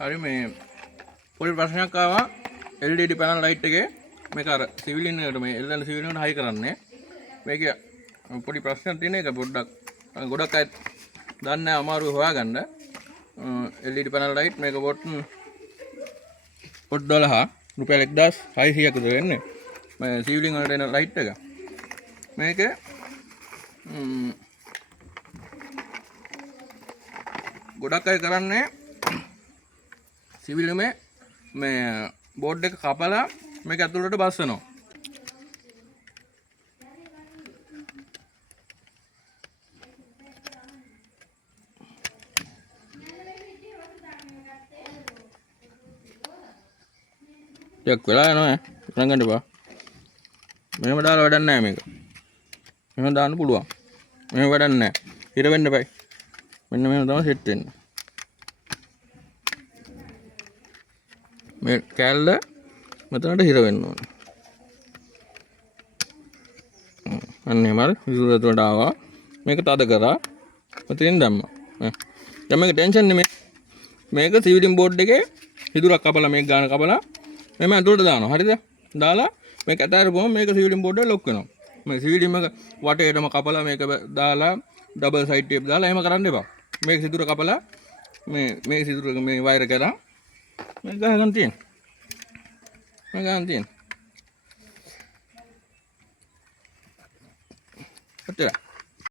හරි මේ පොඩි ප්‍රශ්නයක් ආවා LED පැනල් ලයිට් එකේ මේක අර සිවිලින් එකට මේ එල්ලන සිවිලින් එකට හයි කරන්නේ මේක පොඩි ප්‍රශ්නයක් තියෙන එක පොඩ්ඩක් ගොඩක් අය දන්නේ නැහැ අමාරුයි හොයාගන්න LED පැනල් ලයිට් මේක වොට් 12 රුපියල් 1600ක විතර වෙන්නේ මේ සිවිලින් වලට එන ලයිට් එක මේක ගොඩක් අය කරන්නේ සිවිලුමේ මේ බෝඩ් එක කපලා මේක ඇතුළට බස්සනවා. ටිකක් වෙලා යනවා ඈ ගන්න එපා. මෙහෙම දාලා වැඩක් නැහැ මේක. මෙහෙම දාන්න පුළුවන්. මෙහෙම වැඩක් නැහැ. හිර වෙන්න එපයි. මෙන්න මෙහෙම තමයි සෙට් වෙන්නේ. මේ කැල්ල මෙතනට හිර වෙන්න ඕනේ. අන්න එහෙමයි විදුලියට ආවා. මේක තද කරා. මෙතනින් දැම්මා. දැන් මේක ටෙන්ෂන් නෙමෙයි. මේක සිවිලින් බෝඩ් එකේ හිදුරක් කපලා මේක ගාන කපලා මෙහෙම ඇතුළට දානවා. හරිද? දාලා මේක ඇතාරපුවම මේක සිවිලින් බෝඩ් එක ලොක් වෙනවා. මේ සිවිලින් එක වටේටම කපලා මේක දාලා ඩබල් සයිඩ් ටේප් දාලා එහෙම කරන්න එපා. මේක සිදුර කපලා මේ සිදුර මේ වයර් කරා මේක ගහගන්න තියෙන. මේක ගන්න තියෙන. ඔච්චරයි.